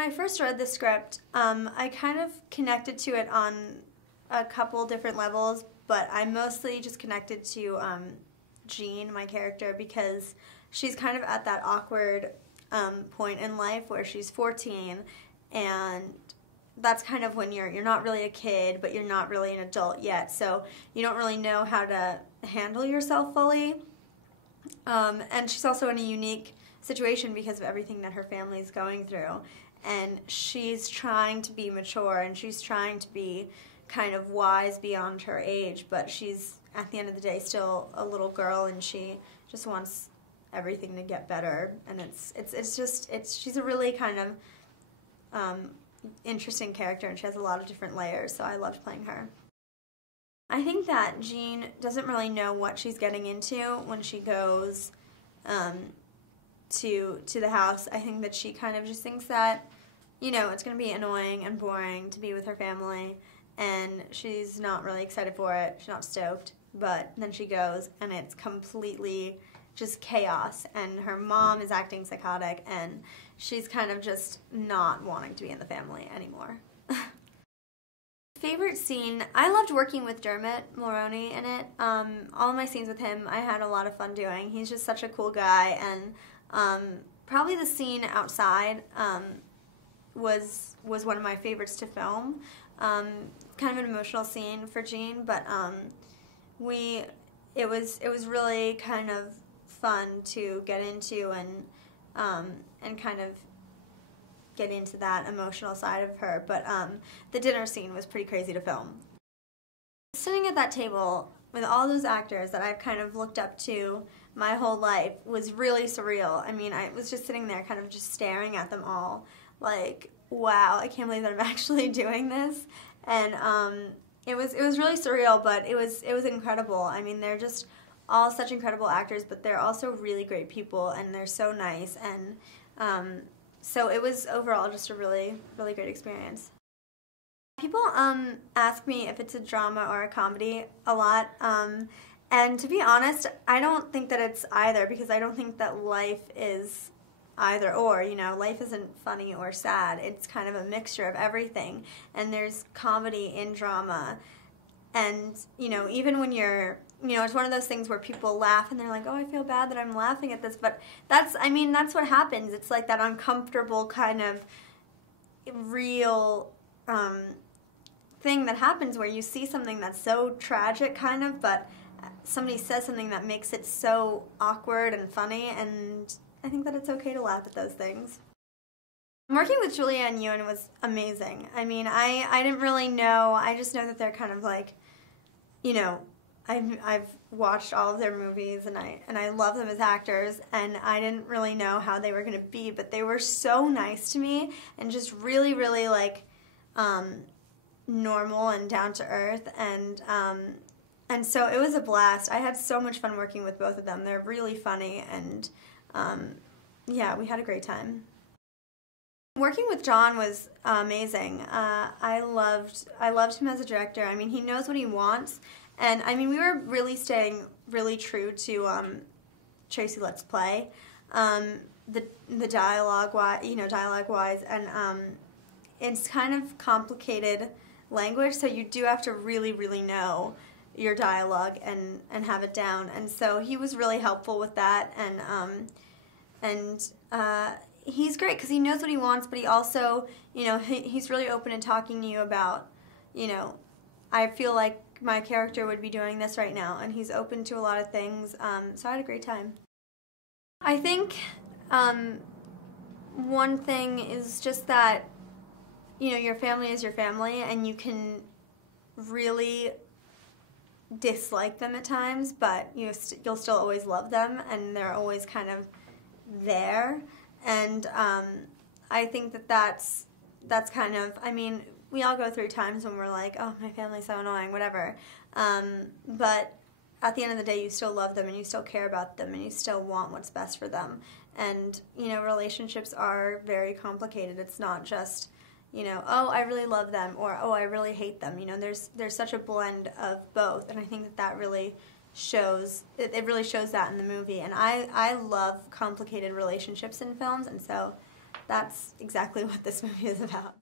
I first read the script, I kind of connected to it on a couple different levels, but I mostly just connected to Jean, my character, because she's kind of at that awkward point in life where she's 14, and that's kind of when you're not really a kid, but you're not really an adult yet, so you don't really know how to handle yourself fully. And she's also in a unique situation because of everything that her family's going through, and she's trying to be mature, and she's trying to be kind of wise beyond her age, but she's, at the end of the day, still a little girl, and she just wants everything to get better, and she's a really kind of interesting character, and she has a lot of different layers, so I loved playing her. I think that Jean doesn't really know what she's getting into when she goes to the house. I think that she kind of just thinks that, you know, it's going to be annoying and boring to be with her family, and she's not really excited for it. She's not stoked, but then she goes, and it's completely just chaos, and her mom is acting psychotic, and she's kind of just not wanting to be in the family anymore. Favorite scene, I loved working with Dermot Mulroney in it. All of my scenes with him I had a lot of fun doing. He's just such a cool guy, and probably the scene outside was one of my favorites to film. Kind of an emotional scene for Jean, but it was really kind of fun to get into and kind of get into that emotional side of her, but the dinner scene was pretty crazy to film. Sitting at that table with all those actors that I've kind of looked up to my whole life was really surreal. I mean, I was just sitting there kind of just staring at them all like, wow, I can't believe that I'm actually doing this. And it was really surreal, but it was incredible. I mean, they're just all such incredible actors, but they're also really great people, and they're so nice, and so it was overall just a really, really great experience. People ask me if it's a drama or a comedy a lot, and to be honest, I don't think that it's either, because I don't think that life is either or, you know. Life isn't funny or sad. It's kind of a mixture of everything, and there's comedy in drama, and, you know, even when you're, you know, it's one of those things where people laugh and they're like, oh, I feel bad that I'm laughing at this, but that's what happens. It's like that uncomfortable kind of real thing that happens where you see something that's so tragic kind of, but somebody says something that makes it so awkward and funny, and I think that it's okay to laugh at those things. Working with Julianne Ewan was amazing. I mean, I didn't really know. I just know that they're kind of like, you know, I've watched all of their movies, and I love them as actors, and I didn't really know how they were going to be, but they were so nice to me and just really, really like normal and down to earth, and so it was a blast. I had so much fun working with both of them. They're really funny, and yeah, we had a great time. Working with John was amazing. I loved him as a director. I mean, he knows what he wants. And I mean, we were really staying really true to Tracy Let's Play, the dialogue wise, and it's kind of complicated language, so you do have to really, really know your dialogue and have it down. And so he was really helpful with that, and he's great because he knows what he wants, but he also, you know, he's really open and talking to you about, you know, I feel like my character would be doing this right now, and he's open to a lot of things, so I had a great time. I think one thing is just that, you know, your family is your family, and you can really dislike them at times, but you'll still always love them, and they're always kind of there, and I think that that's kind of, I mean, we all go through times when we're like, oh, my family's so annoying, whatever. But at the end of the day, you still love them, and you still care about them, and you still want what's best for them. And, you know, relationships are very complicated. It's not just, you know, oh, I really love them, or oh, I really hate them. You know, there's such a blend of both, and I think that really shows, it really shows that in the movie. And I love complicated relationships in films, and so that's exactly what this movie is about.